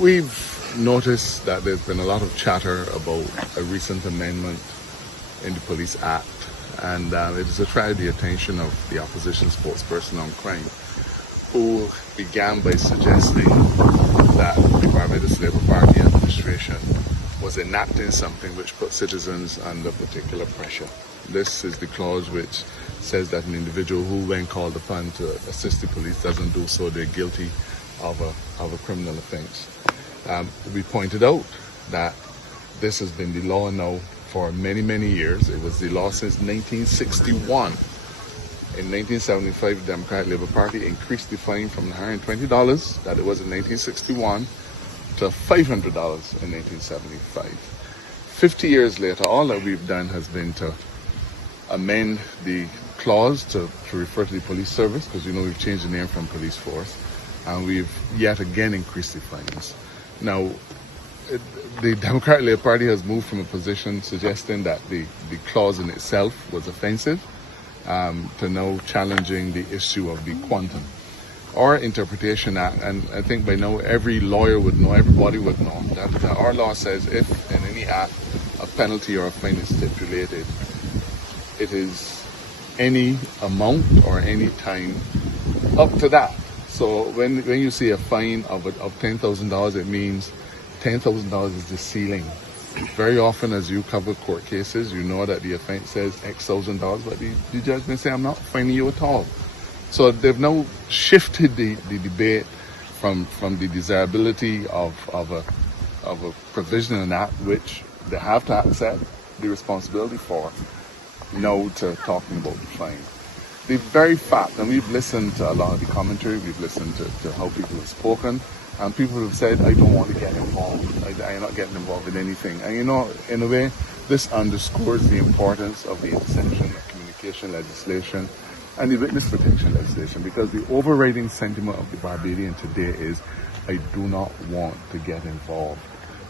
We've noticed that there's been a lot of chatter about a recent amendment in the Police Act, and it is attracted the attention of the opposition spokesperson on crime, who began by suggesting that the Barbados Labour Party administration was enacting something which put citizens under particular pressure. This is the clause which says that an individual who, when called upon to assist the police, doesn't do so, they're guilty of a criminal offence. We pointed out that this has been the law now for many, many years. It was the law since 1961. In 1975, the Democratic Labour Party increased the fine from $120 that it was in 1961 to $500 in 1975. 50 years later, all that we've done has been to amend the clause to refer to the police service, because we've changed the name from police force, and we've yet again increased the fines. Now, the Democratic Labour Party has moved from a position suggesting that the clause in itself was offensive to now challenging the issue of the quantum. Our interpretation, and I think by now every lawyer would know, everybody would know, that our law says if in any act a penalty or a fine is stipulated, it is any amount or any time up to that. So when you see a fine of $10,000, it means $10,000 is the ceiling. Very often, as you cover court cases, you know that the offence says X thousand dollars, but the judge may say, I'm not fining you at all. So they've now shifted the debate from the desirability of a provision in that which they have to accept the responsibility for, now to talking about the fine. The very fact, and we've listened to a lot of the commentary, we've listened to how people have spoken, and people have said, I don't want to get involved. I'm not getting involved in anything. And in a way, this underscores the importance of the intersection of communication legislation and the witness protection legislation, because the overriding sentiment of the Barbadian today is, I do not want to get involved.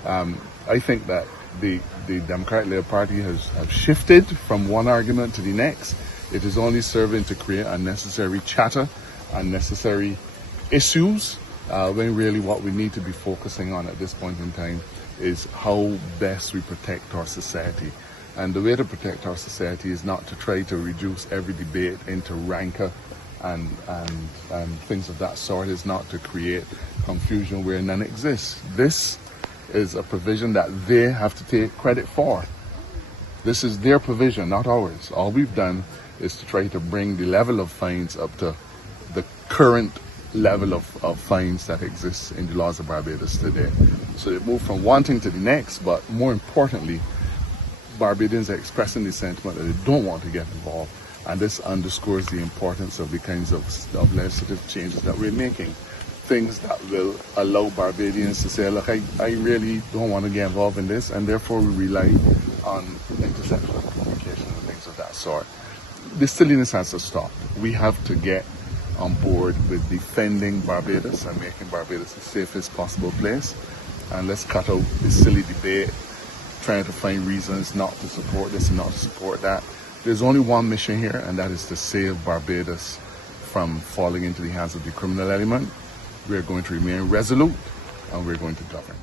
I think that the Democratic Labour Party has shifted from one argument to the next. It is only serving to create unnecessary chatter, unnecessary issues, when really what we need to be focusing on at this point in time is how best we protect our society. And the way to protect our society is not to try to reduce every debate into rancor and things of that sort. It's not to create confusion where none exists. This is a provision that they have to take credit for. This is their provision, not ours. All we've done is to try to bring the level of fines up to the current level of fines that exists in the laws of Barbados today. So they move from one thing to the next, but more importantly, Barbadians are expressing the sentiment that they don't want to get involved, and this underscores the importance of the kinds of legislative changes that we're making. Things that will allow Barbadians to say, look, I really don't want to get involved in this, and therefore we rely on intersectional communication and things of that sort. The silliness has to stop. We have to get on board with defending Barbados and making Barbados the safest possible place. And let's cut out this silly debate, trying to find reasons not to support this and not to support that. There's only one mission here, and that is to save Barbados from falling into the hands of the criminal element. We're going to remain resolute, and we're going to govern.